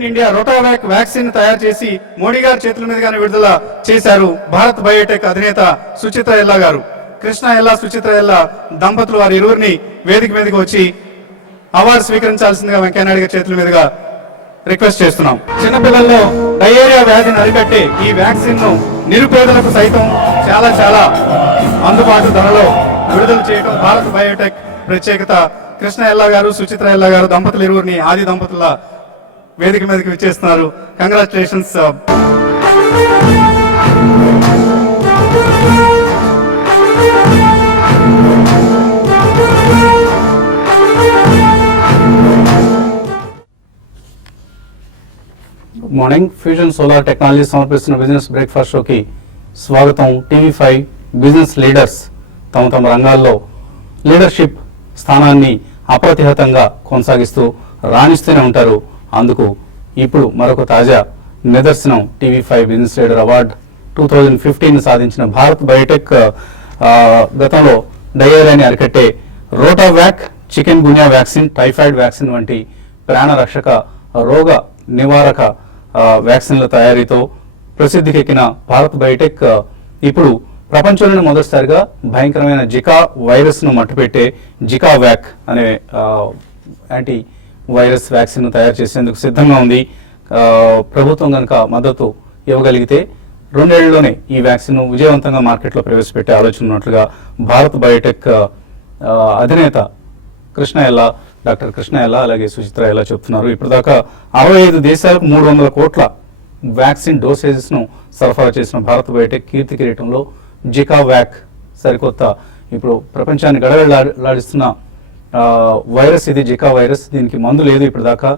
In India రోటావాక్ vaccine తయారు చేసి మోడీ గారి చేతుల మీదుగానే విడుదల చేశారు భారత్ బయోటెక్ అధినేత సుచిత్ర ఎల్లా గారు. కృష్ణ ఎల్లా, సుచిత్ర ఎల్లా దంపతులు వారి ఇరువురిని వేదిక మీదకి వచ్చి అవార్డు స్వీకరించాల్సిందిగా వెంకయ్యనాయుడు గారి చేతుల మీదుగా రిక్వెస్ట్ చేస్తున్నాం. చిన్నపిల్లల్లో డయేరియా వ్యాధిని అరికట్టే ఈ వ్యాక్సిన్ ను నిరుపేదలకు సైతం చాలా చాలా అందుబాటు ధరలో విడుదల చేయడం భారత్ బయోటెక్ ప్రత్యేకత. కృష్ణ ఎల్లా గారు, సుచిత్ర ఎల్లా గారు దంపతులు ఇరువురిని ఆది దంపతుల వేదిక మీదకి విచ్చేస్తున్నారు. Congratulations. Good morning. Fusion solar technology సమర్పిస్తున్న బిజినెస్ బ్రేక్ఫాస్ట్ షోకి స్వాగతం. టీవీ5 బిజినెస్ లీడర్స్ తమ తమ రంగాల్లో లీడర్షిప్ స్థానాన్ని అప్రతిహతంగా కొనసాగిస్తూ రాణిస్తూనే ఉంటారు. అందుకు ఇప్పుడు మరొక తాజా నిదర్శనం టీవీ5 బిజినెస్ లీడర్ అవార్డు 2015 సాధించిన భారత్ బయోటెక్ గతంలో డయేరియాని అరికట్టే రోటావాక్, చికెన్ గున్యా వ్యాక్సిన్, టైఫాయిడ్ వ్యాక్సిన్ వంటి ప్రాణరక్షక రోగ నివారక వ్యాక్సిన్ల తయారీతో ప్రసిద్ధికెక్కిన భారత్ బయోటెక్ ఇప్పుడు ప్రపంచంలోనే మొదటిసారిగా భయంకరమైన జికా వైరస్ ను మట్టుపెట్టే జికా వ్యాక్ అనే యాంటీ వైరస్ వ్యాక్సిన్ ను తయారు చేసేందుకు సిద్ధంగా ఉంది. ప్రభుత్వం కనుక మద్దతు ఇవ్వగలిగితే 2 ఏళ్లలోనే ఈ వ్యాక్సిన్ ను విజయవంతంగా మార్కెట్లో ప్రవేశపెట్టే ఆలోచన ఉన్నట్లుగా భారత్ బయోటెక్ అధినేత కృష్ణ ఎల్లా, డాక్టర్ కృష్ణ ఎల్లా అలాగే సుచిత్ర ఎల్లా చెప్తున్నారు. ఇప్పటిదాకా 65 దేశాలకు 300 కోట్ల వ్యాక్సిన్ డోసేజెస్ ను సరఫరా చేసిన భారత్ బయోటెక్ కీర్తి కిరీటంలో జికా వ్యాక్ సరికొత్త ఇప్పుడు ప్రపంచాన్ని గడగడలాడిస్తున్న వైరస్ ఇది. జికా వైరస్, దీనికి మందు లేదు ఇప్పటిదాకా.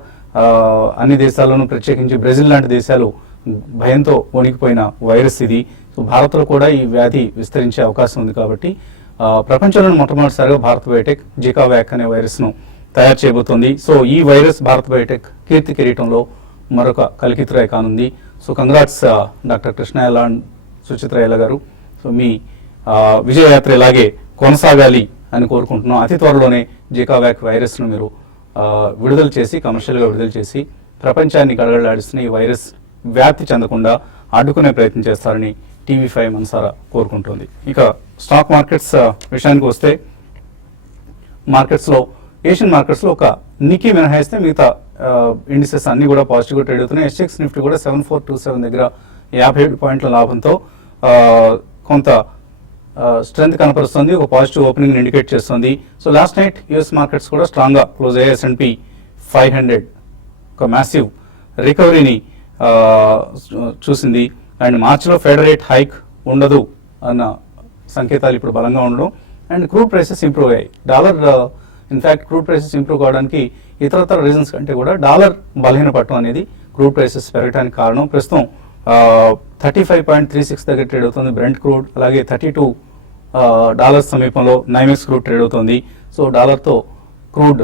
అన్ని దేశాల్లోనూ ప్రత్యేకించి బ్రెజిల్ లాంటి దేశాలు భయంతో వణికిపోయిన వైరస్ ఇది. సో భారత్లో కూడా ఈ వ్యాధి విస్తరించే అవకాశం ఉంది కాబట్టి ప్రపంచంలోని మొట్టమొదటిసారిగా భారత్ బయోటెక్ జికా వ్యాక్ అనే వైరస్ ను తయారు చేయబోతోంది. సో ఈ వైరస్ భారత్ బయోటెక్ కీర్తి కిరీటంలో మరొక కలికితురాయి కానుంది. సో కంగ్రాట్స్ డాక్టర్ కృష్ణ ఎల్లా, సుచిత్ర ఎల్లా గారు. సో మీ విజయయాత్ర ఇలాగే కొనసాగాలి అని కోరుకుంటున్నాం. అతి త్వరలోనే జికా వ్యాక్ వైరస్ ను మీరు విడుదల చేసి, కమర్షియల్గా విడుదల చేసి ప్రపంచాన్ని గడగడలాడిస్తున్న ఈ వైరస్ వ్యాప్తి చెందకుండా అడ్డుకునే ప్రయత్నం చేస్తారని టీవీ5 మనసారా కోరుకుంటుంది. ఇక స్టాక్ మార్కెట్స్ విషయానికి వస్తే మార్కెట్స్లో ఏషియన్ మార్కెట్స్లో ఒక నికీ మినహాయిస్తే మిగతా ఇండిసెస్ అన్ని కూడా పాజిటివ్గా ట్రేడ్ అవుతున్నాయి. ఎస్ఎక్స్ నిఫ్టీ కూడా 7427 దగ్గర 57 పాయింట్ల లాభంతో కొంత స్ట్రెంత్ కనపరుస్తుంది, ఒక పాజిటివ్ ఓపెనింగ్ ఇండికేట్ చేస్తుంది. So last night US markets కూడా స్ట్రాంగ్గా క్లోజ్ అయ్యాయి. S&P 500 ఒక మ్యాసివ్ రికవరీని చూసింది. అండ్ మార్చిలో ఫెడ్ రేట్ హైక్ ఉండదు అన్న సంకేతాలు ఇప్పుడు బలంగా ఉండడం. అండ్ క్రూడ్ ప్రైసెస్ ఇంప్రూవ్ అయ్యాయి. Dollar in fact crude prices improve కావడానికి ఇతరతర రీజన్స్ కంటే కూడా డాలర్ బలహీనపడటం అనేది క్రూడ్ ప్రైసెస్ పెరగడానికి కారణం. ప్రస్తుతం 35.36 దగ్గర ట్రేడ్ అవుతుంది బ్రెంట్ క్రూడ్. అలాగే $32 సమీపంలో నైమెక్స్ క్రూడ్ ట్రేడ్ అవుతుంది. సో డాలర్తో క్రూడ్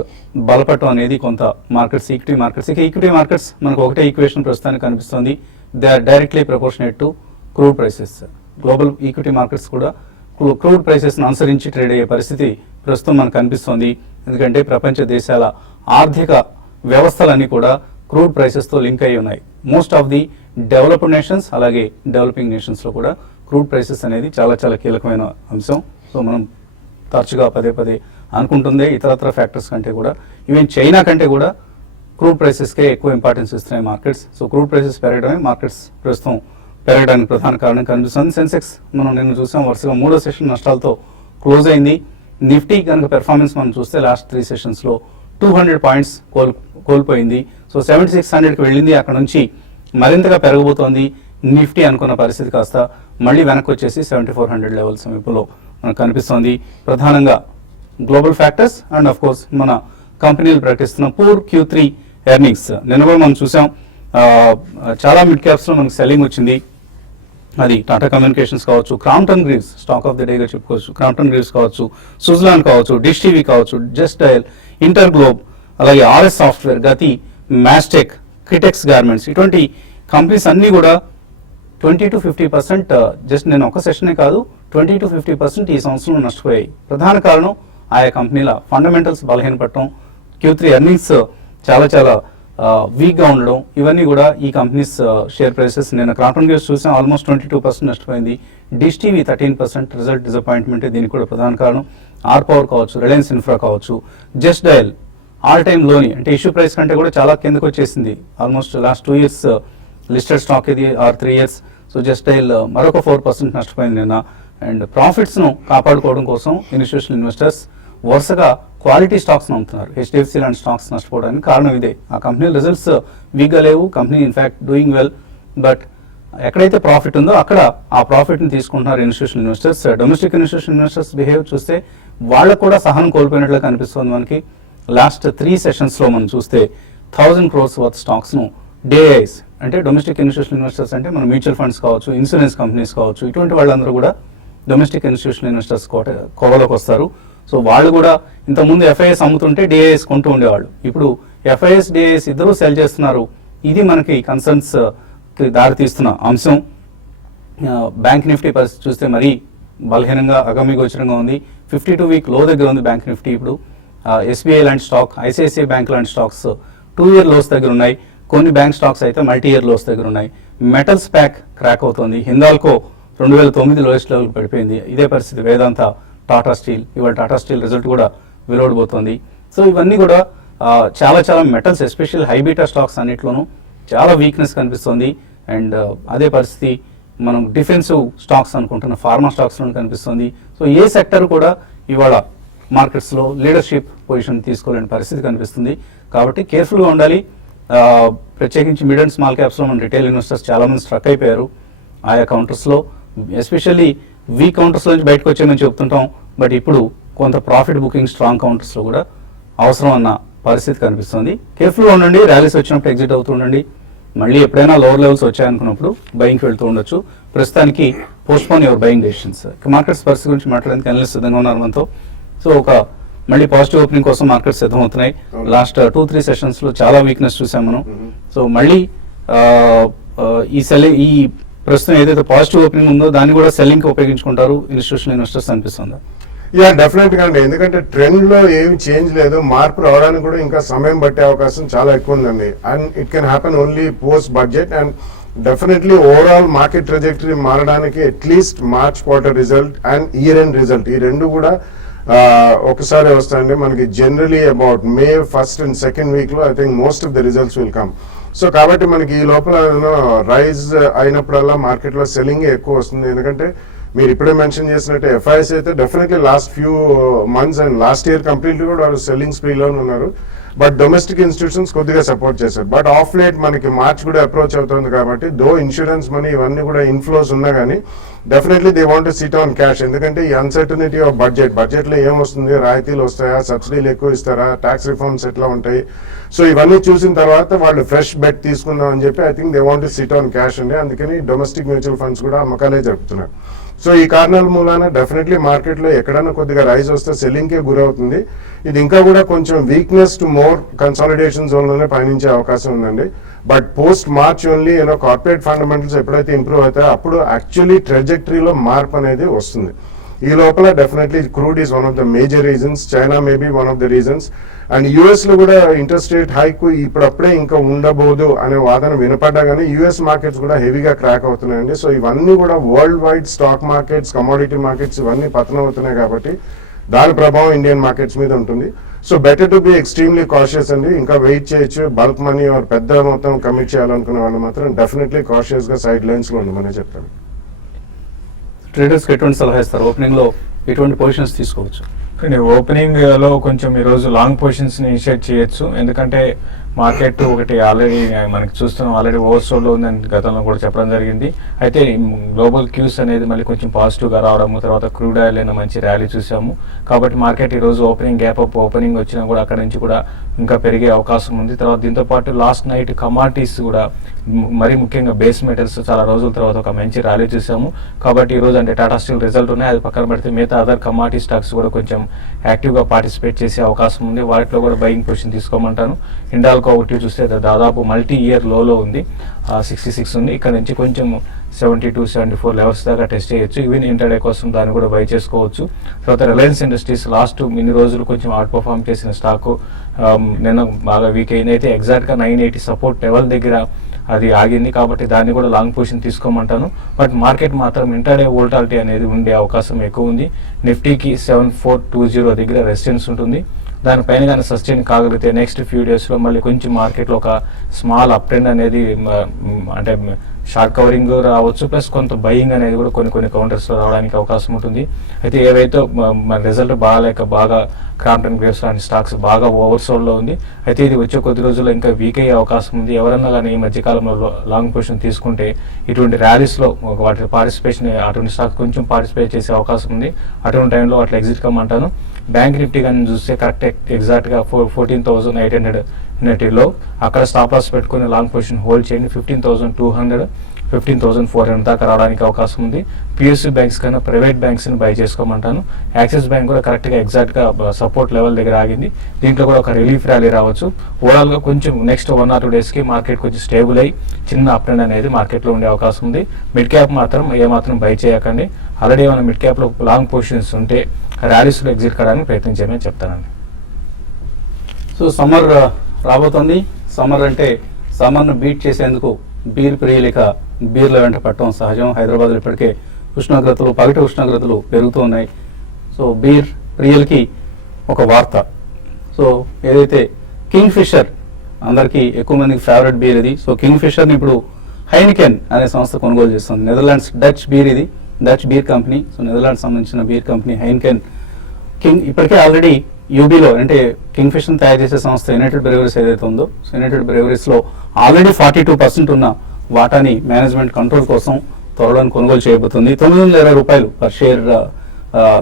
బలపడటం అనేది కొంత మార్కెట్స్, ఈక్విటీ మార్కెట్స్. ఇక ఈక్విటీ మార్కెట్స్ మనకు ఒకటే ఈక్వేషన్ ప్రస్తుతానికి కనిపిస్తుంది. They are directly proportionate to crude prices. Global equity markets కూడా క్రూడ్ ప్రైసెస్ను అనుసరించి ట్రేడ్ అయ్యే పరిస్థితి ప్రస్తుతం మనకు కనిపిస్తోంది. ఎందుకంటే ప్రపంచ దేశాల ఆర్థిక వ్యవస్థలన్నీ కూడా క్రూడ్ ప్రైసెస్తో లింక్ అయి ఉన్నాయి. Most of the developed nations అలాగే డెవలపింగ్ నేషన్స్లో కూడా క్రూడ్ ప్రైసెస్ అనేది చాలా చాలా కీలకమైన అంశం. సో మనం తరచుగా పదే పదే అనుకుంటుంది ఇతరత్ర ఫ్యాక్టర్స్ కంటే కూడా, ఈవెన్ చైనా కంటే కూడా క్రూడ్ ప్రైసెస్కే ఎక్కువ ఇంపార్టెన్స్ ఇస్తున్నాయి మార్కెట్స్. సో క్రూడ్ ప్రైసెస్ పెరగడమే మార్కెట్స్ ప్రస్తుతం పెరగడానికి ప్రధాన కారణం కనిపిస్తుంది. సెన్సెక్స్ మనం నిన్న చూసాం, వరుసగా 3వ సెషన్ నష్టాలతో క్లోజ్ అయింది. నిఫ్టీ కనుక పెర్ఫార్మెన్స్ మనం చూస్తే లాస్ట్ 3 సెషన్స్లో 200 పాయింట్స్ కోల్పోయింది. సో 7600కి వెళ్ళింది. అక్కడ నుంచి మరింతగా పెరగబోతోంది. నిఫ్టీ అనుకున్న పరిస్థితి కాస్త మళ్ళీ వెనక్కి వచ్చేసి 7400 లెవెల్ సమీపంలో మనకు కనిపిస్తోంది. ప్రధానంగా global factors and of course మన కంపెనీలు ప్రకటిస్తున్న పూర్ Q3 ఎర్నింగ్స్. నిన్న కూడా మనం చూసాం చాలా మిడ్ క్యాప్స్లో మనకు సెల్లింగ్ వచ్చింది. అది టాటా కమ్యూనికేషన్స్ కావచ్చు, Crompton Greaves stock of the డేగా చెప్పుకోవచ్చు. క్రాంప్టన్ గ్రీవ్స్ కావచ్చు, సుజ్లాన్ కావచ్చు, డిష్ టీవీ కావచ్చు, జస్ట్ డయల్, ఇంటర్ గ్లోబ్, అలాగే RS సాఫ్ట్వేర్, గతి, మ్యాస్టెక్, క్రిటెక్స్ గార్మెంట్స్, ఇటువంటి కంపెనీస్ అన్నీ కూడా 20 to 50% జస్ట్ నేను ఒక సెషనే కాదు 20 to 50% ఈ సంవత్సరంలో నష్టపోయాయి. ప్రధాన కారణం ఆయా కంపెనీల ఫండమెంటల్స్ బలహీనపడటం, Q3 ఎర్నింగ్స్ చాలా చాలా వీక్గా ఉండడం, ఇవన్నీ కూడా ఈ కంపెనీస్ షేర్ ప్రైసెస్ నిన్న క్రాంప్టన్ గ్యాస్ చూసాం ఆల్మోస్ట్ 22% నష్టపోయింది. డిష్ టీవీ 13% రిజల్ట్ డిసప్పాయింట్మెంట్, దీనికి కూడా ప్రధాన కారణం ఆర్ పవర్ కావచ్చు, రిలయన్స్ ఇన్ఫ్రా కావచ్చు. జస్ట్ డయల్ ఆల్ టైమ్ లోని అంటే ఇష్యూ ప్రైస్ కంటే కూడా చాలా కిందకు వచ్చేసింది. Almost last 2 years listed stock ఇది or 3 years. So Just Dial మరొక 4% నష్టపోయింది నిన్న. అండ్ ప్రాఫిట్స్ను కాపాడుకోవడం కోసం ఇన్స్టిట్యూషనల్ ఇన్వెస్టర్స్ వరుసగా క్వాలిటీ స్టాక్స్ అమ్ముతున్నారు. హెచ్డిఎఫ్సి లాంటి స్టాక్స్ నష్టపోవడానికి కారణం ఇదే. ఆ కంపెనీ రిజల్ట్స్ వీక్గా లేవు, company in fact doing well, but ఎక్కడైతే ప్రాఫిట్ ఉందో అక్కడ ఆ ప్రాఫిట్ని తీసుకుంటున్నారు institutional investors. Domestic institutional investors behave చూస్తే వాళ్ళకు కూడా సహనం కోల్పోయినట్లు కనిపిస్తుంది మనకి. లాస్ట్ 3 sessions మనం చూస్తే 1000 crores వర్త్ స్టాక్స్ను డేఐస్ అంటే డొమెస్టిక్ ఇన్స్టిట్యూషనల్ ఇన్వెస్టర్స్ అంటే మన మ్యూచువల్ ఫండ్స్ కావచ్చు, ఇన్సూరెన్స్ కంపెనీస్ కావచ్చు, ఇటువంటి వాళ్ళందరూ కూడా డొమెస్టిక్ ఇన్స్టిట్యూషనల్ ఇన్వెస్టర్స్ కోవలోకి వస్తారు. సో వాళ్ళు కూడా ఇంతకుముందు ఎఫ్ఐఎస్ అమ్ముతుంటే డిఐఎస్ కొంటూ ఉండేవాళ్ళు. ఇప్పుడు ఎఫ్ఐఎస్ డిఐఎస్ ఇద్దరూ సెల్ చేస్తున్నారు. ఇది మనకి కన్సర్న్స్ దారితీస్తున్న అంశం. బ్యాంక్ నిఫ్టీ పరిస్థితి చూస్తే మరీ బలహీనంగా అగమ్యగోచరంగా ఉంది. 52-week లో దగ్గర ఉంది బ్యాంక్ నిఫ్టీ. ఇప్పుడు ఎస్బీఐ లాంటి స్టాక్, ఐసిఐసిఐ బ్యాంక్ లాంటి స్టాక్స్ 2-year లోస్ దగ్గర ఉన్నాయి. కొన్ని బ్యాంక్ స్టాక్స్ అయితే మల్టీ-year లోస్ దగ్గర ఉన్నాయి. మెటల్స్ ప్యాక్ క్రాక్ అవుతుంది. హిందాల్కో 2009 లోయెస్ట్ లెవెల్కి పడిపోయింది. ఇదే పరిస్థితి వేదాంత, టాటా స్టీల్. ఇవాళ టాటా స్టీల్ రిజల్ట్ కూడా వెలువడబోతోంది. సో ఇవన్నీ కూడా చాలా చాలా మెటల్స్, ఎస్పెషల్ హైబీటా స్టాక్స్ అన్నిట్లోనూ చాలా వీక్నెస్ కనిపిస్తుంది. అండ్ అదే పరిస్థితి మనం డిఫెన్సివ్ స్టాక్స్ అనుకుంటున్న ఫార్మా స్టాక్స్లో కనిపిస్తుంది. సో ఏ సెక్టర్ కూడా ఇవాళ మార్కెట్స్లో లీడర్షిప్ పొజిషన్ తీసుకోలేని పరిస్థితి కనిపిస్తుంది. కాబట్టి కేర్ఫుల్గా ఉండాలి. ప్రత్యేకించి మిడ్ అండ్ స్మాల్ క్యాప్స్లో మన రిటైల్ ఇన్వెస్టర్స్ చాలామంది స్ట్రక్ అయిపోయారు ఆయా కౌంటర్స్లో. ఎస్పెషల్లీ వీక్ కౌంటర్స్ నుంచి బయటకు వచ్చామని చెప్తుంటాం, బట్ ఇప్పుడు కొంత ప్రాఫిట్ బుకింగ్ స్ట్రాంగ్ కౌంటర్స్లో కూడా అవసరం అన్న పరిస్థితి కనిపిస్తుంది. కేర్ఫుల్గా ఉండండి. ర్యాలీస్ వచ్చినప్పుడు ఎగ్జిట్ అవుతూ ఉండండి. మళ్ళీ ఎప్పుడైనా లోవర్ లెవెల్స్ వచ్చాయనుకున్నప్పుడు బయింగ్కి వెళ్తూ ఉండొచ్చు. ప్రస్తుతానికి postpone your buying decisions. Markets పరిస్థితి గురించి మాట్లాడడానికి అనలిస్ట్ సిద్ధంగా ఉన్నారు మనతో. సో ఒక మళ్ళీ పాజిటివ్ ఓపెనింగ్ కోసం మార్కెట్స్ సిద్ధమవుతున్నాయి. లాస్ట్ 2-3 sessions చాలా వీక్నెస్ చూసాం మనం. సో మళ్ళీ ఈ ప్రస్తుతం ఏదైతే పాజిటివ్ ఓపెనింగ్ ఉందో దాన్ని కూడా సెల్లింగ్ కి ఉపయోగించుకుంటారు ఇన్స్టిట్యూషనల్ ఇన్వెస్టర్స్ అనిపిస్తుందా? యా, డెఫినెట్ గా అండి. ఎందుకంటే ట్రెండ్ లో ఏమి చేంజ్ లేదు, మార్పు రావడానికి కూడా ఇంకా సమయం పట్టే అవకాశం చాలా ఎక్కువ ఉందండి. And it can happen only post budget. And definitely overall market trajectory మారడానికి at least March quarter result and year end result, ఈ రెండు కూడా ఒకసారి వస్తాయండి. మనకి generally about May 1st and 2nd week లో I think most of the results will come. So కాబట్టి మనకి ఈ లోపల రైజ్ అయినప్పుడల్లా మార్కెట్లో సెల్లింగ్ ఎక్కువ వస్తుంది. ఎందుకంటే మీరు ఇప్పుడే మెన్షన్ చేసినట్టు ఎఫ్ఐఎస్ అయితే definitely last few months and last year completely కూడా సెల్లింగ్ స్ప్రీలోనే ఉన్నారు. బట్ డొమెస్టిక్ ఇన్స్టిట్యూషన్స్ కొద్దిగా సపోర్ట్ చేశారు. బట్ ఆఫ్ లేట్ మనకి మార్చ్ కూడా అప్రోచ్ అవుతుంది కాబట్టి దో ఇన్సూరెన్స్ మనీ ఇవన్నీ కూడా ఇన్ఫ్లోస్ ఉన్నా కానీ definitely they want to SIT on cash. ఎందుకంటే ఈ అన్సర్టనిటీ ఆఫ్ బడ్జెట్లో ఏమొస్తుంది, రాయితీలు వస్తాయా, సబ్సిడీలు ఎక్కువ ఇస్తారా, ట్యాక్స్ రిఫార్మ్స్ ఎట్లా ఉంటాయి, సో ఇవన్నీ చూసిన తర్వాత వాళ్ళు ఫ్రెష్ బెట్ తీసుకుందాం అని చెప్పి I think they want to SIT on cash అండి. అందుకని డొమెస్టిక్ మ్యూచువల్ ఫండ్స్ కూడా అమ్మకాలే జరుపుతున్నారు. సో ఈ కారణాల మూలాన డెఫినెట్లీ మార్కెట్లో ఎక్కడైనా కొద్దిగా రైజ్ వస్తే సెల్లింగ్కే గురవుతుంది. ఇది ఇంకా కూడా కొంచెం వీక్నెస్ టు మోర్ కన్సాలిడేషన్ జోన్లోనే పయనించే అవకాశం ఉందండి. But post March only corporate fundamentals ఎప్పుడైతే ఇంప్రూవ్ అవుతాయో అప్పుడు యాక్చువల్లీ ట్రెజెక్టరీలో మార్పు అనేది వస్తుంది. ఈ లోపల definitely crude is one of the major reasons, China maybe one of the reasons. And US లో కూడా ఇంట్రెస్ట్ రేట్ హైక్ ఇప్పుడప్పుడే ఇంకా ఉండబోదు అనే వాదన వినపడ్డా కానీ యుఎస్ మార్కెట్స్ కూడా హెవీగా క్రాక్ అవుతున్నాయండి. సో ఇవన్నీ కూడా world wide stock markets, commodity markets ఇవన్నీ పతనం అవుతున్నాయి కాబట్టి దాని ప్రభావం ఇండియన్ మార్కెట్స్ మీద ఉంటుంది. So better to be extremely cautious అండి. ఇంకా వెయిట్ చేయొచ్చు. బల్క్ మనీ ఆర్ పెద్ద మొత్తం కమిట్ చేయాలనుకునే వాళ్ళు మాత్రం డెఫినెట్లీ కాషియస్ గా సైడ్ లైన్స్ లో ఉండమని చెప్తాను. ట్రేడర్స్కి ఎటువంటి సలహా ఇస్తారు? ఓపెనింగ్ లో ఎటువంటి పొజిషన్స్ తీసుకోవచ్చు? ఓపెనింగ్ లో కొంచెం ఈరోజు లాంగ్ పొజిషన్స్ ని ఇనిషియేట్ చేయొచ్చు. ఎందుకంటే మార్కెట్ ఒకటి ఆల్రెడీ మనకి చూస్తున్నాం, ఆల్రెడీ ఓవర్సోల్డ్ లో ఉందని గతంలో కూడా చెప్పడం జరిగింది. అయితే గ్లోబల్ క్యూస్ అనేది మళ్ళీ కొంచెం పాజిటివ్ గా రావడము, తర్వాత క్రూడ్ ఆయిల్ అయినా మంచి ర్యాలీ చూసాము. కాబట్టి మార్కెట్ ఈ రోజు ఓపెనింగ్ గ్యాప్ అప్ ఓపెనింగ్ వచ్చినా కూడా అక్కడ నుంచి కూడా ఇంకా పెరిగే అవకాశం ఉంది. తర్వాత దీంతో పాటు లాస్ట్ నైట్ కమాడిటీస్ కూడా మరీ ముఖ్యంగా బేస్ మెటల్స్ చాలా రోజుల తర్వాత ఒక మంచి ర్యాలీ చూసాము. కాబట్టి ఈ రోజు అంటే టాటా స్టీల్ రిజల్ట్ ఉన్నాయి, అది పక్కన పెడితే మిగతా అదర్ కమాడిటీ స్టాక్స్ కూడా కొంచెం యాక్టివ్ గా పార్టిసిపేట్ చేసే అవకాశం ఉంది. వాటిలో కూడా బయింగ్ పొజిషన్ తీసుకోమంటాను. హిండాల్కో ఒకటి చూస్తే దాదాపు మల్టీ ఇయర్ లోలో ఉంది, 66 ఉంది. ఇక్కడ నుంచి కొంచెం 72-74 లెవెల్స్ దాకా టెస్ట్ చేయొచ్చు. ఈవెన్ ఇంటర్డే కోసం దాన్ని కూడా బై చేసుకోవచ్చు. తర్వాత రిలయన్స్ ఇండస్ట్రీస్ లాస్ట్ ఇన్ని రోజులు కొంచెం అవుట్ పర్ఫామ్ చేసిన స్టాక్ నిన్న బాగా వీక్ అయింది. అయితే ఎగ్జాక్ట్గా 980 సపోర్ట్ లెవెల్ దగ్గర అది ఆగింది, కాబట్టి దాన్ని కూడా లాంగ్ పొజిషన్ తీసుకోమంటాను. బట్ మార్కెట్ మాత్రం ఇంటర్డే వోల్టాలిటీ అనేది ఉండే అవకాశం ఎక్కువ ఉంది. నిఫ్టీకి 7420 దగ్గర రెసిస్టెన్స్ ఉంటుంది. దానిపైన కానీ సస్టైన్ కాగలిగితే నెక్స్ట్ ఫ్యూ డేస్లో మళ్ళీ కొంచెం మార్కెట్లో ఒక స్మాల్ అప్ ట్రెండ్ అనేది అంటే షార్ట్ కవరింగ్ రావచ్చు, ప్లస్ కొంత బయింగ్ అనేది కూడా కొన్ని కౌంటర్స్లో రావడానికి అవకాశం ఉంటుంది. అయితే ఏవైతే మన రిజల్ట్ బాగా క్రాంప్టన్ గ్రేవ్స్ లాంటి స్టాక్స్ బాగా ఓవర్సోల్డ్లో ఉంది. అయితే ఇది వచ్చే కొద్ది రోజుల్లో ఇంకా వీక్ అయ్యే అవకాశం ఉంది. ఎవరన్నా కానీ ఈ మధ్యకాలంలో లాంగ్ పొజిషన్ తీసుకుంటే ఇటువంటి ర్యాలీస్లో వాటి పార్టిసిపేషన్ అటువంటి స్టాక్స్ కొంచెం పార్టిసిపేట్ చేసే అవకాశం ఉంది. అటువంటి టైంలో అట్లా ఎగ్జిట్ కమ్మంటాను. బ్యాంక్ నిఫ్టీ కానీ చూస్తే కరెక్ట్ ఎగ్జాక్ట్గా 14,800 నిఫ్టీలో అక్కడ స్టాప్ లాస్ పెట్టుకుని లాంగ్ పొజిషన్ హోల్డ్ చేయండి. 15,200 15,400 దాకా రావడానికి అవకాశం ఉంది. పిఎస్యూ బ్యాంక్స్ కన్నా ప్రైవేట్ బ్యాంక్స్ని బై చేసుకోమంటాను. యాక్సిస్ బ్యాంక్ కూడా కరెక్ట్గా ఎగ్జాక్ట్గా సపోర్ట్ లెవెల్ దగ్గర ఆగింది. దీంట్లో కూడా ఒక రిలీఫ్ ర్యాలీ రావచ్చు. ఓవరాల్గా కొంచెం నెక్స్ట్ 1 or 2 డేస్కి మార్కెట్ కొంచెం స్టేబుల్ అయ్యి చిన్న అప్ ట్రెండ్ అనేది మార్కెట్లో ఉండే అవకాశం ఉంది. మిడ్ క్యాప్ మాత్రం ఏమాత్రం బై చేయకండి. ఆల్రెడీ ఏమైనా మిడ్ క్యాప్లో లాంగ్ పొజిషన్స్ ఉంటే ర్యాలీస్లో ఎగ్జిట్ కావడానికి ప్రయత్నం చేయమని చెప్తానండి. సో సమ్మర్ రాబోతుంది. సమ్మర్ అంటే సమ్మర్ను బీట్ చేసేందుకు బీర్ ప్రియులిక బీర్ల వెంట పట్టడం సహజం. హైదరాబాద్లో ఇప్పటికే పగటి ఉష్ణోగ్రతలు పెరుగుతూ ఉన్నాయి. సో బీర్ ప్రియులకి ఒక వార్త. సో ఏదైతే కింగ్ ఫిషర్ అందరికీ ఎక్కువ మందికి ఫేవరెట్ బీర్ ఇది. సో కింగ్ ఫిషర్ని ఇప్పుడు హైనికెన్ అనే సంస్థ కొనుగోలు చేస్తుంది. నెదర్లాండ్స్ డచ్ బీర్ ఇది, Dutch beer company. So Netherlands సంబంధించిన బీర్ కంపెనీ హైనికెన్ ఇప్పటికే ఆల్రెడీ యూబీలో అంటే కింగ్ ఫిషర్ తయారు చేసే సంస్థ యునైటెడ్ బ్రెవరీస్ ఏదైతే ఉందో, యునైటెడ్ బ్రెవరీస్లో ఆల్రెడీ 42% ఉన్న వాటాని మేనేజ్మెంట్ కంట్రోల్ కోసం త్వరలో కొనుగోలు చేయబోతుంది. 920 రూపాయలు పర్ షేర్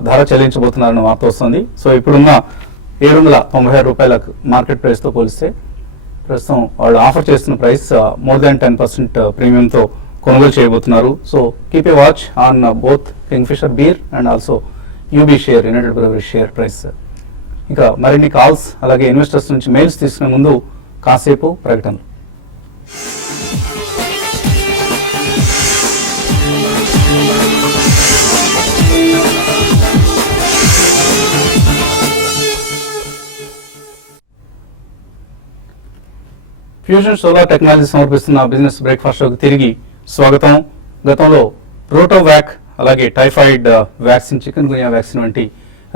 ధర చెల్లించబోతున్నారన్న వార్త వస్తుంది. సో ఇప్పుడున్న 796 రూపాయల మార్కెట్ ప్రైస్తో పోలిస్తే ప్రస్తుతం వాళ్ళు ఆఫర్ చేస్తున్న ప్రైస్ మోర్ దాన్ 10% ప్రీమియంతో కొనుగోలు చేయబోతున్నారు. So keep a watch on both Kingfisher beer and also UB share, United Breweries share price. ఇంకా మరిన్ని కాల్స్ అలాగే ఇన్వెస్టర్స్ నుంచి మెయిల్స్ తీసుకునే ముందు కాసేపు ప్రకటనలు. ఫ్యూజన్ సోలార్ టెక్నాలజీ సమర్పిస్తున్న బిజినెస్ బ్రేక్ఫాస్ట్ షోకి తిరిగి స్వాగతం. గతంలో ప్రోటోవాక్ అలాగే టైఫాయిడ్ వ్యాక్సిన్, చికెన్ గునియా వ్యాక్సిన్ వంటి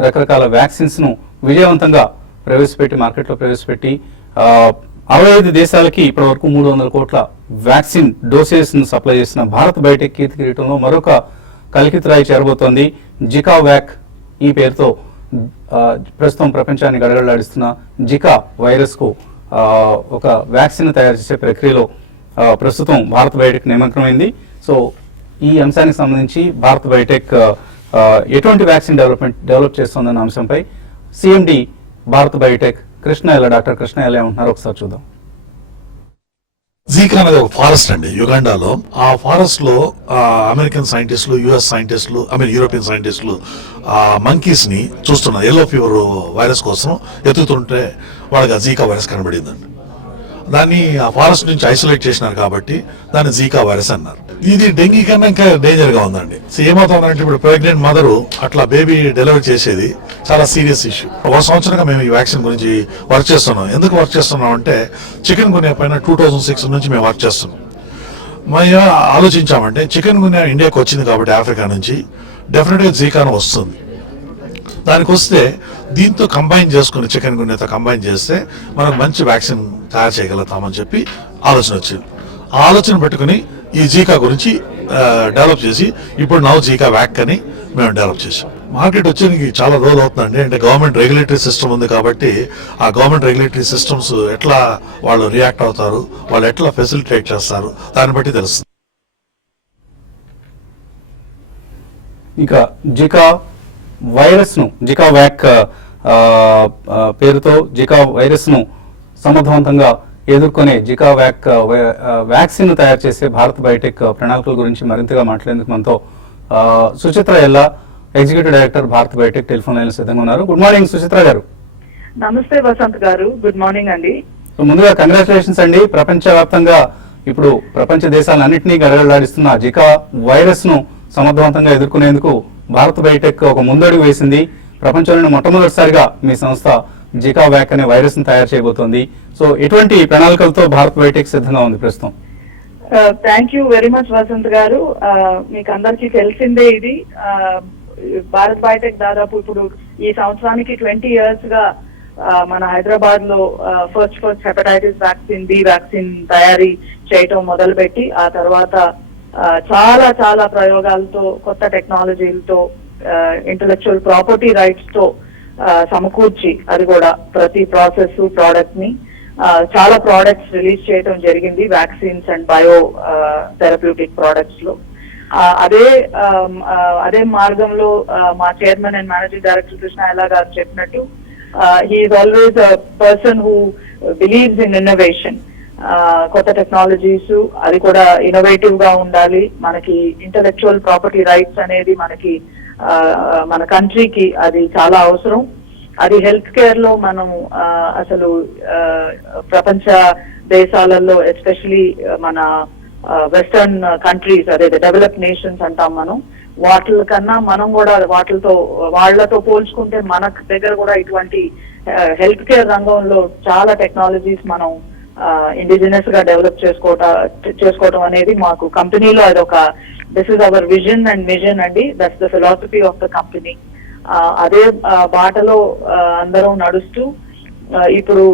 రకరకాల వ్యాక్సిన్స్ను విజయవంతంగా మార్కెట్లో ప్రవేశపెట్టి 65 దేశాలకి ఇప్పటివరకు 300 కోట్ల వ్యాక్సిన్ డోసేస్ను సప్లై చేసిన భారత్ బయోటెక్ కీర్తి కిరీటంలో మరొక కలికితురాయి చేరబోతోంది. జికా వ్యాక్ ఈ పేరుతో ప్రస్తుతం ప్రపంచాన్ని గడగడలాడిస్తున్న జికా వైరస్కు ఒక వ్యాక్సిన్ తయారు చేసే ప్రక్రియలో ప్రస్తుతం భారత్ బయోటెక్ నిమగ్నమైంది. సో ఈ అంశానికి సంబంధించి భారత్ బయోటెక్ ఎటువంటి వ్యాక్సిన్ డెవలప్ చేస్తోందన్న అంశంపై CMD Bharat Biotech doctor Krishna L ఏమంటున్నారో ఒకసారి చూద్దాం. జీకా అనేది ఒక ఫారెస్ట్ అండి యుగాండాలో. ఆ ఫారెస్ట్ లో అమెరికన్ సైంటిస్టులు, యుఎస్ సైంటిస్టులు, యూరోపియన్ సైంటిస్టులు మంకీస్ ని చూస్తున్నారు. ఎల్లో ఫీవర్ వైరస్ కోసం ఎత్తుతుంటే వాళ్ళకి ఆ జీకా వైరస్ కనబడిందండి. దాన్ని ఆ ఫారెస్ట్ నుంచి ఐసోలేట్ చేసినారు కాబట్టి దాన్ని జీకా వైరస్ అన్నారు. ఇది డెంగీ కన్నా ఇంకా డేంజర్ గా ఉందండి. సో ఏమవుతుందంటే ఇప్పుడు ప్రెగ్నెంట్ మదర్ అట్లా బేబీ డెలివరీ చేసేది చాలా సీరియస్ ఇష్యూ. 1 సంవత్సరంగా మేము ఈ వ్యాక్సిన్ గురించి వర్క్ చేస్తున్నాం. ఎందుకు వర్క్ చేస్తున్నాం అంటే చికెన్ గునియా పైన 2006 నుంచి మేము వర్క్ చేస్తున్నాం. మేము ఆలోచించామంటే చికెన్ గునియా ఇండియాకి వచ్చింది కాబట్టి ఆఫ్రికా నుంచి డెఫినెట్గా జీకాను వస్తుంది. దానికి వస్తే దీంతో కంబైన్ చేసుకుని చికెన్ గునియాతో కంబైన్ చేస్తే మనం మంచి వ్యాక్సిన్ తయారు చేయగలుగుతామని చెప్పి ఆలోచన వచ్చింది. ఆ ఆలోచన పెట్టుకుని ఈ జీకా గురించి డెవలప్ చేసి ఇప్పుడు నవ్ జీకా వ్యాక్ అని మేము డెవలప్ చేసాం. మార్కెట్ వచ్చేందుకు చాలా రోజులు అవుతుందండి. అంటే గవర్నమెంట్ రెగ్యులేటరీ సిస్టమ్ ఉంది కాబట్టి ఆ గవర్నమెంట్ రెగ్యులేటరీ సిస్టమ్స్ ఎట్లా వాళ్ళు రియాక్ట్ అవుతారు, వాళ్ళు ఎట్లా ఫెసిలిటేట్ చేస్తారు దాన్ని బట్టి తెలుస్తుంది. ఇంకా జికా వైరస్ను, జికా వ్యాక్ పేరుతో జికా వైరస్ను సమర్థవంతంగా ఎదుర్కొనే జికా వ్యాక్సిన్ తయారు చేసే భారత్ బయోటెక్ ప్రణాళికల గురించి మరింతగా మాట్లాడేందుకు మనతో సుచిత్ర ఎల్లా, executive director Bharat Biotech telephone line సిద్ధంగా ఉన్నారు. గుడ్ మార్నింగ్ సుచిత్ర గారు. నమస్తే వసంత్ గారు, గుడ్ మార్నింగ్ అండి. సో ముందుగా కంగ్రాచులేషన్స్ అండి. ప్రపంచవ్యాప్తంగా ఇప్పుడు ప్రపంచ దేశాలన్నింటినీ గడగడలాడిస్తున్న జికా వైరస్ ను సమర్థవంతంగా ఎదుర్కొనేందుకు భారత్ బయోటెక్ ఒక ముందడుగు వేసింది. ప్రపంచంలోని మొట్టమొదటిసారిగా మీ సంస్థ జికా వ్యాక్ అనే వైరస్ ను తయారు చేయబోతోంది. సో ఎటువంటి ప్రణాళికలతో భారత్ బయోటెక్ సిద్ధంగా ఉంది ప్రస్తుతం? Thank you very much Vasanth గారు. మీకు అందరికీ తెలిసిందే ఇది. భారత్ బయోటెక్ దాదాపు ఇప్పుడు ఈ సంవత్సరానికి 20 years గా మన హైదరాబాద్ లో first hepatitis vaccine, B vaccine తయారీ చేయటం మొదలుపెట్టి ఆ తర్వాత చాలా చాలా ప్రయోగాలతో, కొత్త టెక్నాలజీలతో, ఇంటలెక్చువల్ ప్రాపర్టీ రైట్స్ తో సమకూర్చి అది కూడా ప్రతి ప్రాసెస్ ప్రోడక్ట్ ని చాలా ప్రోడక్ట్స్ రిలీజ్ చేయడం జరిగింది vaccines and bio therapeutic products లో. అదే మార్గంలో మా chairman and managing director Krishna గారు చెప్పినట్టు he is always a person who believes in innovation. కొత్త టెక్నాలజీస్ అది కూడా ఇన్నోవేటివ్ గా ఉండాలి. మనకి ఇంటలెక్చువల్ ప్రాపర్టీ రైట్స్ అనేది మనకి మన కంట్రీకి అది చాలా అవసరం. అది హెల్త్ కేర్ లో మనం అసలు ప్రపంచ దేశాలలో ఎస్పెషలీ మన వెస్టర్న్ కంట్రీస్, అదే డెవలప్డ్ నేషన్స్ అంటాం మనం, వాటి కన్నా మనం కూడా వాళ్లతో పోల్చుకుంటే మన దగ్గర కూడా ఇటువంటి హెల్త్ కేర్ రంగంలో చాలా టెక్నాలజీస్ మనం ఇండిజినస్ గా డెవలప్ చేసుకోవటం అనేది మాకు కంపెనీలో అదొక this is our vision and mission అండి. That's the philosophy of the company. అదే బాటలో అందరం నడుస్తూ ఇప్పుడు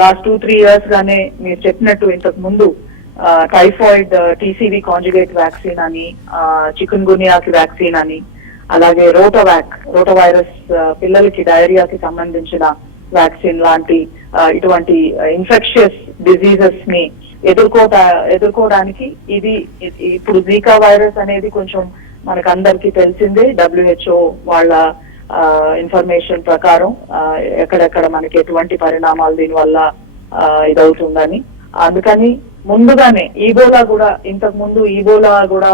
లాస్ట్ 2-3 years గానే మీరు చెప్పినట్టు ఇంతకు ముందు టైఫాయిడ్ టీసీవీ కాంజుగేట్ వ్యాక్సిన్ అని, చికున్ గునియాకి వ్యాక్సిన్ అని, అలాగే రోటా వైరస్ పిల్లలకి డయేరియాకి సంబంధించిన వ్యాక్సిన్ లాంటి ఇటువంటి ఇన్ఫెక్షియస్ డిజీజెస్ ని ఎదుర్కోవడానికి ఇది ఇప్పుడు జీకా వైరస్ అనేది కొంచెం మనకు అందరికీ తెలిసిందే. WHO వాళ్ళ ఇన్ఫర్మేషన్ ప్రకారం ఎక్కడెక్కడ మనకి ఎటువంటి పరిణామాలు దీనివల్ల ఇదవుతుందని, అందుకని ముందుగానే ఈబోలా కూడా ఇంతకు ముందు కూడా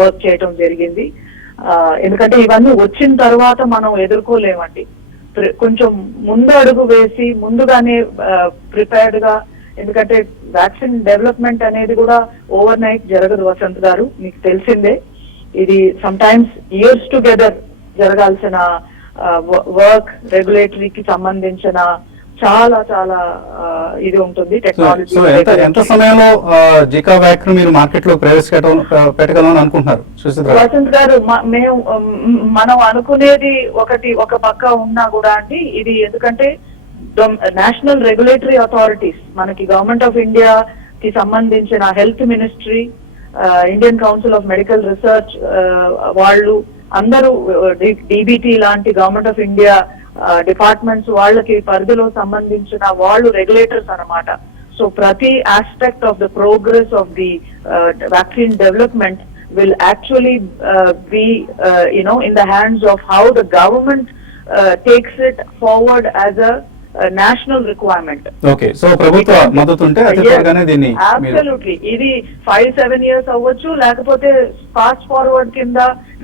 వర్క్ చేయటం జరిగింది. ఎందుకంటే ఇవన్నీ వచ్చిన తర్వాత మనం ఎదుర్కోలేమండి. కొంచెం ముందు అడుగు వేసి ముందుగానే ప్రిపేర్డ్ గా, ఎందుకంటే వ్యాక్సిన్ డెవలప్మెంట్ అనేది కూడా ఓవర్ నైట్ జరగదు వసంత్ గారు, మీకు తెలిసిందే. ఇది సమ్ టైమ్స్ ఇయర్స్ టుగెదర్ జరగాల్సిన వర్క్, రెగ్యులేటరీకి సంబంధించిన చాలా చాలా ఇది ఉంటుంది టెక్నాలజీ. ఎంత సమయంలో జికా వ్యాక్ మీరు మార్కెట్ లో ప్రవేశపెట్టగలని అనుకుంటున్నారు వసంత్ గారు? మనం అనుకునేది ఒక పక్క ఉన్నా కూడా అండి, ఇది ఎందుకంటే నేషనల్ రెగ్యులేటరీ అథారిటీస్, మనకి గవర్నమెంట్ ఆఫ్ ఇండియా కి సంబంధించిన health ministry, Indian council of medical research వాళ్ళు అందరూ, డిబిటి లాంటి గవర్నమెంట్ ఆఫ్ ఇండియా డిపార్ట్మెంట్స్ వాళ్ళకి పరిధిలో సంబంధించిన వాళ్ళు రెగ్యులేటర్స్ అన్నమాట. సో ప్రతి aspect of the progress of the vaccine development will actually be in the hands of how the government takes it forward as a national requirement. Okay, so ప్రభుత్వ మద్దతు ఉంటే అతి త్వరగానే దీన్ని absolutely ఇది 5-7 years అవ్వచ్చు, లేకపోతే ఫాస్ట్ ఫార్వర్డ్ కింద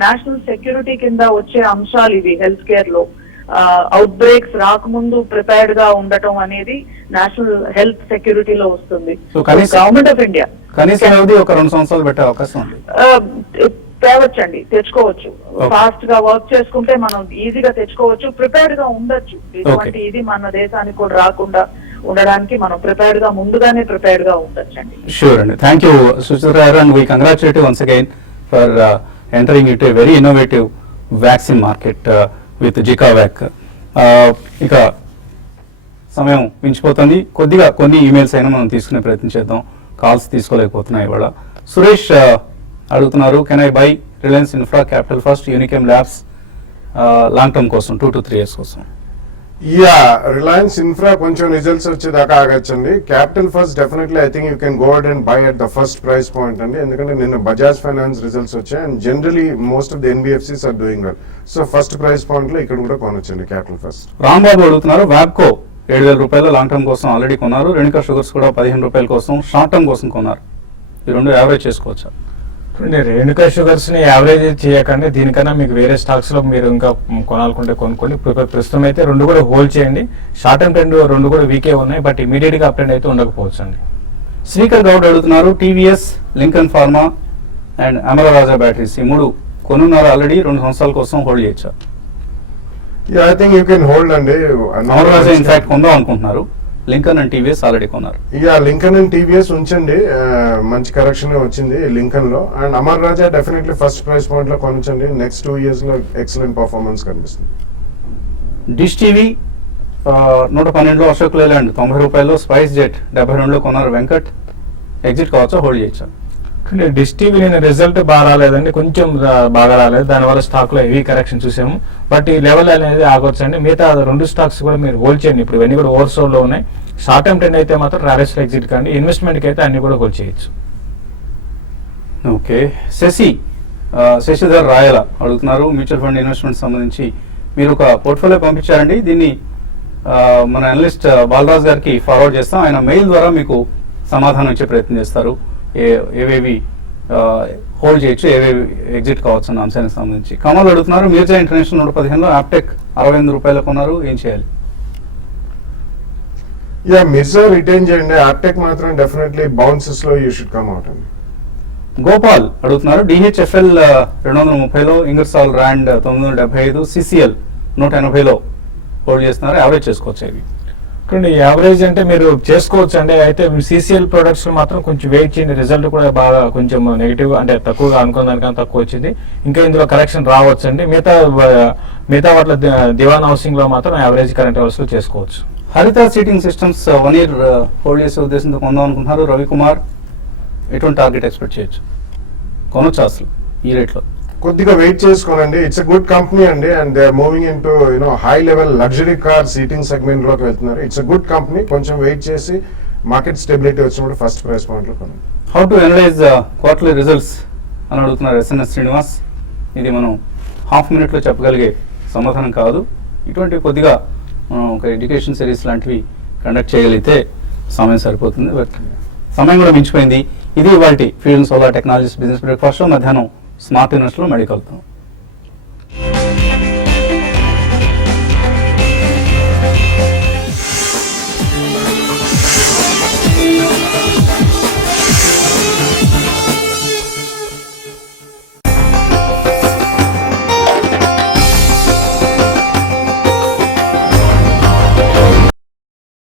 నేషనల్ సెక్యూరిటీ కింద వచ్చే అంశాలు ఇవి. హెల్త్ కేర్ లో అవుట్ బ్రేక్స్ రాకముందు ప్రిపేర్డ్ గా ఉండటం అనేది నేషనల్ హెల్త్ సెక్యూరిటీలో వస్తుంది. గవర్నమెంట్ ఆఫ్ ఇండియా కనీసం ఒక 2 సంవత్సరాలు పెట్టే అవకాశం ఉంది. తేవచ్చండి, తెచ్చుకోవచ్చు. ఫాస్ట్ గా వర్క్ చేసుకుంటే మనం ఈజీగా తెచ్చుకోవచ్చు, ప్రిపేర్డ్ గా ఉండొచ్చు. ఇటువంటి ఇది మన దేశానికి కూడా రాకుండా ఉండడానికి మనం ముందుగానే ప్రిపేర్డ్ గా ఉండొచ్చండి. షూర్ అండి, థ్యాంక్ యూ సుచిత్ర గారు, and we congratulate you once again for entering it a very innovative vaccine market with Zika wack. ఇక సమయం మించిపోతుంది, కొద్దిగా కొన్ని ఈమెయిల్స్ అయినా మనం తీసుకునే ప్రయత్నం చేద్దాం. కాల్స్ తీసుకోలేకపోతున్నాయి ఇవాళ. సురేష్ అడుగుతున్నారు, can I buy Reliance Infra, Capital First, Unichem Labs long term కోసం 2 to 3 years కోసం? రిలయన్స్ ఇన్ఫ్రా కొంచెం రిజల్ట్స్ వచ్చేదాకా ఆగచ్చండి. క్యాపిటల్ ఫస్ట్ definitely I think you can go ahead and buy at the first price point అండి. ఎందుకంటే నిన్న బజాజ్ ఫైనాన్స్ రిజల్ట్స్ వచ్చాయి and generally most of the NBFCs are doing well. So first price point లో ఇక్కడ కూడా కొనొచ్చండి క్యాపిటల్ ఫస్ట్. రాంబాబు అడుగుతున్నారు, వ్యాప్కో 7,000 రూపాయలు long term కోసం ఆల్రెడీ కొన్నారు, రేణుకా షుగర్స్ కూడా 15 రూపాయల కోసం షార్ట్ టర్మ్ కోసం కొన్నారు. ఈ రెండు యావరేజ్ చేసుకోవచ్చా? రేణుకా షుగర్స్ ని యావరేజ్ చేయకండి, దీనికన్నా మీకు వేరే స్టాక్స్ లో మీరు ఇంకా కొనాలనుకుంటే కొనుక్కోండి. ప్రస్తుతం అయితే రెండు కూడా హోల్డ్ చేయండి. షార్ట్ టర్మ్ ట్రెండ్ రెండు కూడా వీకే ఉన్నాయి, బట్ ఇమీడియట్ గా అప్ ట్రెండ్ అయితే ఉండకపోవచ్చు అండి. శ్రీకర్ గౌడ్ అడుగుతున్నారు TVS, Lincoln pharma and Amara Raja batteries ఈ 3 కొనున్నారు ఆల్రెడీ, 2 సంవత్సరాల కోసం హోల్డ్ చేయొచ్చా? I think you can hold అండి. అమరరాజా ఇన్ఫాక్ట్ కొందాం అనుకుంటున్నారు, లింకన్ అండ్ టీవీఎస్ ఆల్రెడీ కొన్నారు. లింకన్ అండ్ టీవీఎస్ ఉంచండి, మంచి కరెక్షన్ వచ్చింది లింకన్ లో. And Amar Raja definitely first price point లో కొనొచ్చండి. నెక్స్ట్ 2 years లో ఎక్సలెంట్ పర్ఫార్మెన్స్ కనిపిస్తుంది. డిష్ టీవీ 112లో అశోక్ లేలాండ్ 90 రూపాయలు, స్పైస్ జెట్ 72లో కొన్నారు వెంకట్, ఎగ్జిట్ కావచ్చా, హోల్డ్ చేయొచ్చా? కానీ డిష్ టీవీ నేను రిజల్ట్ బాగా రాలేదండి, కొంచెం బాగా రాలేదు, దానివల్ల స్టాక్ లో హెవీ కరెక్షన్ చూసాము. బట్ ఈ లెవెల్ అనేది ఆగొచ్చు అండి. మిగతా 2 స్టాక్స్ కూడా మీరు హోల్డ్ చేయండి, ఇప్పుడు ఇవన్నీ కూడా ఓవర్ సోల్ లో ఉన్నాయి. షార్ట్ టర్మ్ ట్రెండ్ అయితే మాత్రం రారెస్ లో ఎగ్జిట్ కానీ, ఇన్వెస్ట్మెంట్ కి అయితే అన్ని కూడా హోల్డ్ చేయొచ్చు. ఓకే, శశిధర్ రాయల అడుగుతున్నారు మ్యూచువల్ ఫండ్ ఇన్వెస్ట్మెంట్ సంబంధించి మీరు ఒక పోర్ట్ఫోలియో పంపించారండి, దీన్ని మన అనలిస్ట్ బాలరాజ్ గారికి ఫార్వర్డ్ చేస్తాం, ఆయన మెయిల్ ద్వారా మీకు సమాధానం ఇచ్చే ప్రయత్నం చేస్తారు. ఏవేవి హోల్డ్ చేయొచ్చు, ఏవేవి ఎగ్జిట్ కావచ్చు అన్న అంశానికి సంబంధించి. కమల్ అడుగుతున్నారు మీర్జా ఇంటర్నేషనల్ 115లో యాప్టెక్ 68 రూపాయలు కొన్నారు, ఏం చేయాలి? మిర్జా రిటైన్ చేయండి, యాప్టెక్ మాత్రం డెఫినెట్లీ బౌన్సెస్ లో యూ షుడ్ కమ్ అవుట్ అండి. గోపాల్ అడుగుతున్నారు డిహెచ్ఎఫ్ఎల్ 230లో, ఇంగర్సాల్ ర్యాండ్ 975, సిసిఎల్ 180లో హోల్డ్ చేస్తున్నారు, యావరేజ్ చేసుకోవచ్చు ఇవి? యావరేజ్ అంటే మీరు చేసుకోవచ్చు అండి, అయితే సిసిఎల్ ప్రొడక్ట్స్ మాత్రం కొంచెం వెయిట్ చేయండి, రిజల్ట్ కూడా బాగా కొంచెం నెగిటివ్ అంటే తక్కువగా అనుకున్న దానికన్నా తక్కువ వచ్చింది, ఇంకా ఇందులో కరెక్షన్ రావచ్చు అండి. మిగతా వాటిలో దివాన్ హౌసింగ్ లో మాత్రం యావరేజ్ కరెంట్ అవర్స్ లో చేసుకోవచ్చు. హరిత సీటింగ్ సిస్టమ్స్ 1 year హోల్డ్ చేసే ఉద్దేశంతో కొందాం అనుకుంటున్నారు రవికుమార్, ఎటువంటి టార్గెట్ ఎక్స్పెక్ట్ చేయొచ్చు, కొనొచ్చు అసలు ఈ రేట్లో? కొద్దిగా వెయిట్ చేసుకోనండి, ఇట్స్ ఎ గుడ్ కంపెనీ అండి, and they are moving in to high level luxury car seating segment లోకి వెళ్తున్నారు. ఇట్స్ ఎ గుడ్ కంపెనీ, కొంచెం వెయిట్ చేసి మార్కెట్ స్టెబిలిటీ వచ్చినప్పుడు ఫస్ట్ ప్రైస్ పాయింట్ లో కొనండి. How to analyse quarterly results అని అడుగుతున్నారు ఎస్ఎన్ఎస్ శ్రీనివాస్. ఇది మనం హాఫ్ మినిట్లో చెప్పగలిగే సమాధానం కాదు, ఇటువంటి కొద్దిగా ఒక ఎడ్యుకేషన్ సిరీస్ లాంటివి కండక్ట్ చేయగలిగితే సమయం సరిపోతుంది, బట్ సమయం కూడా మించిపోయింది. ఇది ఇవాల్టి fusion solar technologies business breakfast. మధ్యాహ్నం స్మార్ట్ ఇన్వెస్ట్లో మళ్ళీ కలుద్దాం.